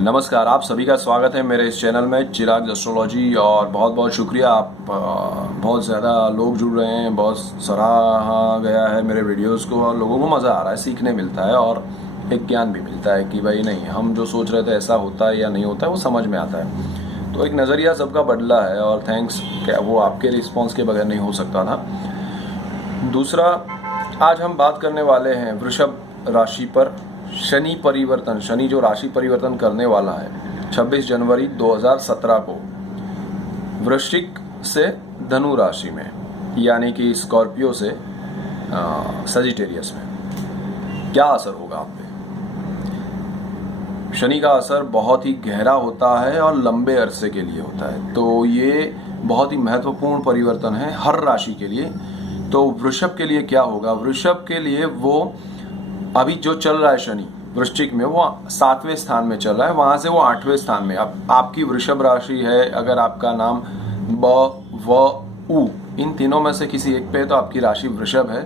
नमस्कार, आप सभी का स्वागत है मेरे इस चैनल में चिराग एस्ट्रोलॉजी। और बहुत बहुत शुक्रिया, आप बहुत ज़्यादा लोग जुड़ रहे हैं, बहुत सराहा गया है मेरे वीडियोस को और लोगों को मज़ा आ रहा है, सीखने मिलता है और एक ज्ञान भी मिलता है कि भाई नहीं, हम जो सोच रहे थे ऐसा होता है या नहीं होता है वो समझ में आता है। तो एक नज़रिया सबका बदला है और थैंक्स, क्या वो आपके रिस्पॉन्स के बगैर नहीं हो सकता था। दूसरा, आज हम बात करने वाले हैं वृषभ राशि पर शनि परिवर्तन। शनि जो राशि परिवर्तन करने वाला है 26 जनवरी 2017 को वृश्चिक से धनु राशि में, यानी कि स्कॉर्पियो से सजिटेरियस में, क्या असर होगा आप पे। शनि का असर बहुत ही गहरा होता है और लंबे अरसे के लिए होता है, तो ये बहुत ही महत्वपूर्ण परिवर्तन है हर राशि के लिए। तो वृषभ के लिए क्या होगा? वृषभ के लिए वो अभी जो चल रहा है शनि वृश्चिक में, वो 7वें स्थान में चल रहा है, वहां से वो 8वें स्थान में। अब आपकी वृषभ राशि है, अगर आपका नाम ब व उ इन तीनों में से किसी एक पे है तो आपकी राशि वृषभ है।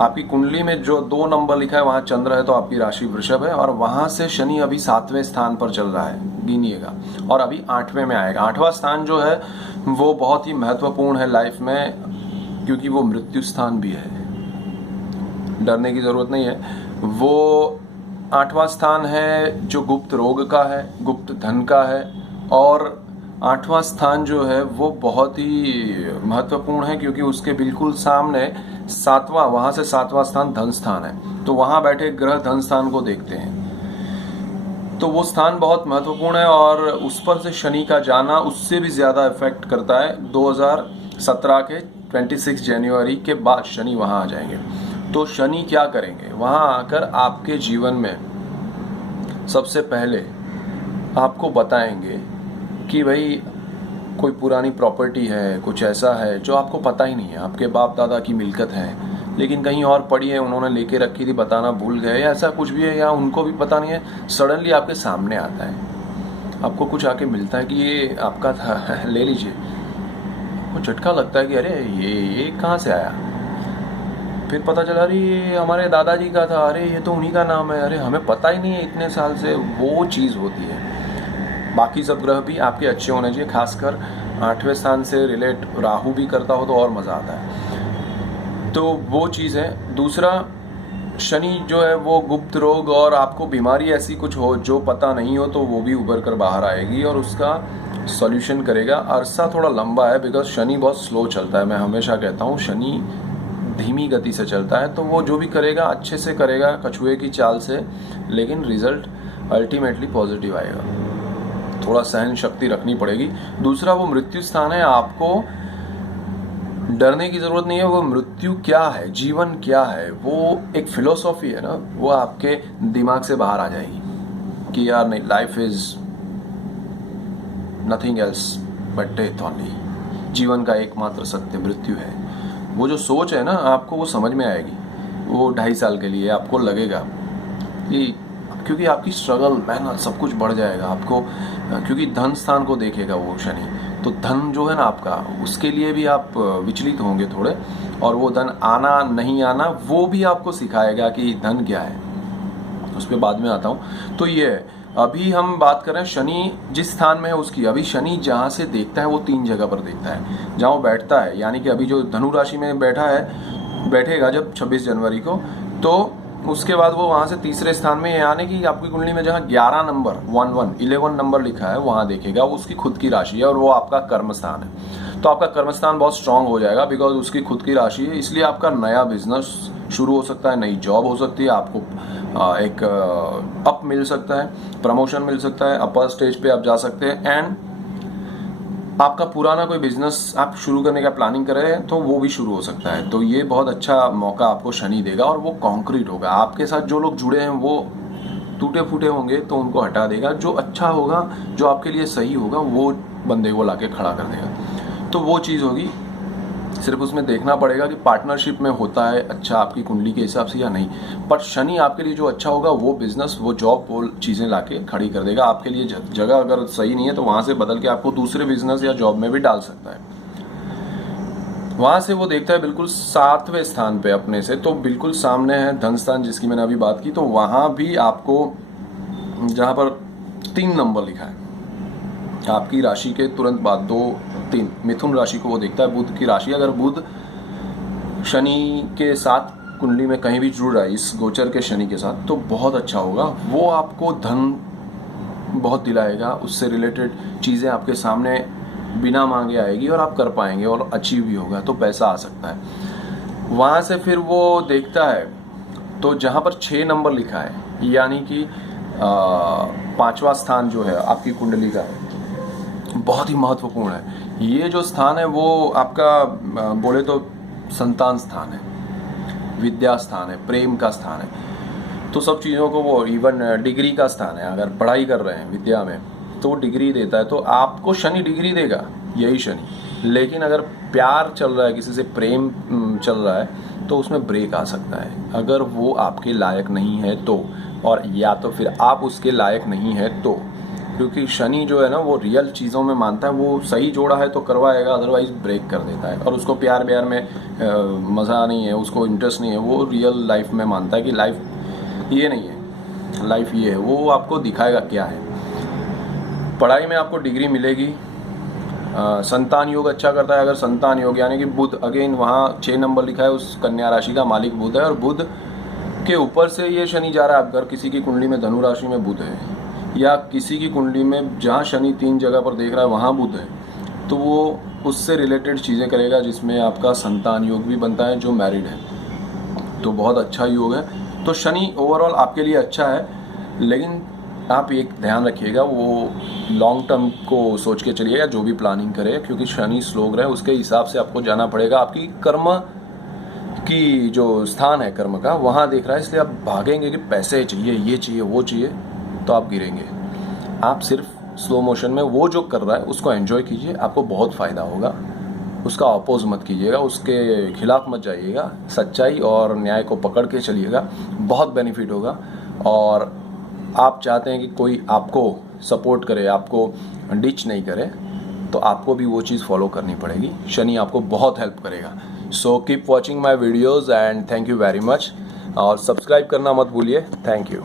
आपकी कुंडली में जो 2 नंबर लिखा है वहां चंद्र है तो आपकी राशि वृषभ है, और वहां से शनि अभी 7वें स्थान पर चल रहा है, गिनिएगा, और अभी 8वें में आएगा। 8वां स्थान जो है वो बहुत ही महत्वपूर्ण है लाइफ में, क्योंकि वो मृत्यु स्थान भी है, डरने की जरूरत नहीं है। वो 8वां स्थान है जो गुप्त रोग का है, गुप्त धन का है, और 8वां स्थान जो है वो बहुत ही महत्वपूर्ण है क्योंकि उसके बिल्कुल सामने 7वां, वहां से 7वां स्थान धन स्थान है, तो वहां बैठे ग्रह धन स्थान को देखते हैं, तो वो स्थान बहुत महत्वपूर्ण है। और उस पर से शनि का जाना उससे भी ज्यादा इफेक्ट करता है। 2017 के 26 जनवरी के बाद शनि वहां आ जाएंगे। तो शनि क्या करेंगे? वहां आकर आपके जीवन में सबसे पहले आपको बताएंगे कि भाई कोई पुरानी प्रॉपर्टी है, कुछ ऐसा है जो आपको पता ही नहीं है, आपके बाप दादा की मिल्कत है लेकिन कहीं और पड़ी है, उन्होंने लेके रखी थी, बताना भूल गए, या ऐसा कुछ भी है, या उनको भी पता नहीं है, सडनली आपके सामने आता है, आपको कुछ आके मिलता है कि ये आपका था, ले लीजिए। वो झटका लगता है कि अरे ये कहाँ से आया। फिर पता चला अरे ये हमारे दादाजी का था, अरे ये तो उन्हीं का नाम है, अरे हमें पता ही नहीं है इतने साल से। वो चीज़ होती है। बाकी सब ग्रह भी आपके अच्छे होने चाहिए, खासकर 8वें स्थान से रिलेट राहु भी करता हो तो और मज़ा आता है। तो वो चीज़ है। दूसरा, शनि जो है वो गुप्त रोग और आपको बीमारी ऐसी कुछ हो जो पता नहीं हो तो वो भी उभर कर बाहर आएगी और उसका सॉल्यूशन करेगा। अरसा थोड़ा लंबा है बिकॉज शनि बहुत स्लो चलता है। मैं हमेशा कहता हूँ शनि धीमी गति से चलता है, तो वो जो भी करेगा अच्छे से करेगा, कछुए की चाल से, लेकिन रिजल्ट अल्टीमेटली पॉजिटिव आएगा। थोड़ा सहन शक्ति रखनी पड़ेगी। दूसरा, वो मृत्यु स्थान है, आपको डरने की जरूरत नहीं है। वो मृत्यु क्या है, जीवन क्या है, वो एक फिलोसॉफी है ना, वो आपके दिमाग से बाहर आ जाएगी कि यार नहीं, life is nothing else but death only. जीवन का एकमात्र सत्य मृत्यु है। वो जो सोच है ना, आपको वो समझ में आएगी। वो 2.5 साल के लिए आपको लगेगा कि, क्योंकि आपकी स्ट्रगल, मेहनत, सब कुछ बढ़ जाएगा आपको, क्योंकि धन स्थान को देखेगा वो शनि, तो धन जो है ना आपका, उसके लिए भी आप विचलित होंगे थोड़े, और वो धन आना नहीं आना वो भी आपको सिखाएगा कि धन क्या है। उस पर बाद में आता हूँ। तो ये है। अभी हम बात कर रहे हैं शनि जिस स्थान में है उसकी। अभी शनि जहाँ से देखता है वो 3 जगह पर देखता है जहाँ वो बैठता है, यानी कि अभी जो धनु राशि में बैठेगा जब 26 जनवरी को, तो उसके बाद वो वहाँ से तीसरे स्थान में, यानी कि आपकी कुंडली में जहाँ 11 नंबर 11 नंबर लिखा है वहाँ देखेगा। वो उसकी खुद की राशि है और वो आपका कर्म स्थान है, तो आपका कर्म स्थान बहुत स्ट्रांग हो जाएगा बिकॉज उसकी खुद की राशि है। इसलिए आपका नया बिजनेस शुरू हो सकता है, नई जॉब हो सकती है, आपको एक अप मिल सकता है, प्रमोशन मिल सकता है, अपर स्टेज पे आप जा सकते हैं, एंड आपका पुराना कोई बिजनेस आप शुरू करने का प्लानिंग कर रहे हैं तो वो भी शुरू हो सकता है। तो ये बहुत अच्छा मौका आपको शनि देगा और वो कॉन्क्रीट होगा। आपके साथ जो लोग जुड़े हैं वो टूटे फूटे होंगे तो उनको हटा देगा, जो अच्छा होगा, जो आपके लिए सही होगा, वो बंदे को लाके खड़ा कर देगा। तो वो चीज़ होगी। सिर्फ उसमें देखना पड़ेगा कि पार्टनरशिप में होता है अच्छा आपकी कुंडली के हिसाब से या नहीं, पर शनि आपके लिए जो अच्छा होगा वो बिजनेस, वो जॉब, वो चीज़ें लाके खड़ी कर देगा आपके लिए। जगह अगर सही नहीं है तो वहाँ से बदल के आपको दूसरे बिजनेस या जॉब में भी डाल सकता है। वहां से वो देखता है बिल्कुल 7वें स्थान पे अपने से, तो बिल्कुल सामने है धन स्थान जिसकी मैंने अभी बात की। तो वहां भी आपको, जहां पर 3 नंबर लिखा है आपकी राशि के तुरंत बाद 2, 3 मिथुन राशि को वो देखता है, बुध की राशि। अगर बुध शनि के साथ कुंडली में कहीं भी जुड़ रहा है इस गोचर के शनि के साथ, तो बहुत अच्छा होगा। वो आपको धन बहुत दिलाएगा, उससे रिलेटेड चीज़ें आपके सामने बिना मांगे आएगी और आप कर पाएंगे और अचीव भी होगा, तो पैसा आ सकता है। वहाँ से फिर वो देखता है तो जहाँ पर 6 नंबर लिखा है, यानी कि 5वां स्थान जो है आपकी कुंडली का बहुत ही महत्वपूर्ण है। ये जो स्थान है वो आपका बोले तो संतान स्थान है, विद्या स्थान है, प्रेम का स्थान है। तो सब चीज़ों को वो इवन डिग्री का स्थान है। अगर पढ़ाई कर रहे हैं विद्या में तो वो डिग्री देता है, तो आपको शनि डिग्री देगा, यही शनि। लेकिन अगर प्यार चल रहा है, किसी से प्रेम चल रहा है, तो उसमें ब्रेक आ सकता है अगर वो आपके लायक नहीं है तो, और या तो फिर आप उसके लायक नहीं है तो। क्योंकि शनि जो है ना वो रियल चीज़ों में मानता है, वो सही जोड़ा है तो करवाएगा, अदरवाइज ब्रेक कर देता है। और उसको प्यार ब्यार में मज़ा नहीं है, उसको इंटरेस्ट नहीं है, वो रियल लाइफ में मानता है कि लाइफ ये नहीं है, लाइफ ये है, वो आपको दिखाएगा क्या है। पढ़ाई में आपको डिग्री मिलेगी। संतान योग अच्छा करता है। अगर संतान योग यानी कि बुध, अगेन वहाँ 6 नंबर लिखा है, उस कन्या राशि का मालिक बुध है, और बुध के ऊपर से ये शनि जा रहा है। अगर किसी की कुंडली में धनु राशि में बुध है, या किसी की कुंडली में जहाँ शनि 3 जगह पर देख रहा है वहाँ बुध है, तो वो उससे रिलेटेड चीज़ें करेगा, जिसमें आपका संतान योग भी बनता है जो मैरिड है, तो बहुत अच्छा योग है। तो शनि ओवरऑल आपके लिए अच्छा है, लेकिन आप एक ध्यान रखिएगा, वो लॉन्ग टर्म को सोच के चलिएगा जो भी प्लानिंग करे, क्योंकि शनि स्लो ग्रह है, उसके हिसाब से आपको जाना पड़ेगा। आपकी कर्म की जो स्थान है कर्म का, वहाँ देख रहा है, इसलिए आप भागेंगे कि पैसे चाहिए, ये चाहिए, वो चाहिए, तो आप गिरेंगे। आप सिर्फ स्लो मोशन में वो जो कर रहा है उसको एंजॉय कीजिए, आपको बहुत फ़ायदा होगा। उसका अपोज मत कीजिएगा, उसके खिलाफ मत जाइएगा, सच्चाई और न्याय को पकड़ के चलिएगा, बहुत बेनिफिट होगा। और आप चाहते हैं कि कोई आपको सपोर्ट करे, आपको डिच नहीं करे, तो आपको भी वो चीज़ फॉलो करनी पड़ेगी। शनि आपको बहुत हेल्प करेगा। So keep watching my videos and thank you very much. और सब्सक्राइब करना मत भूलिए। Thank you.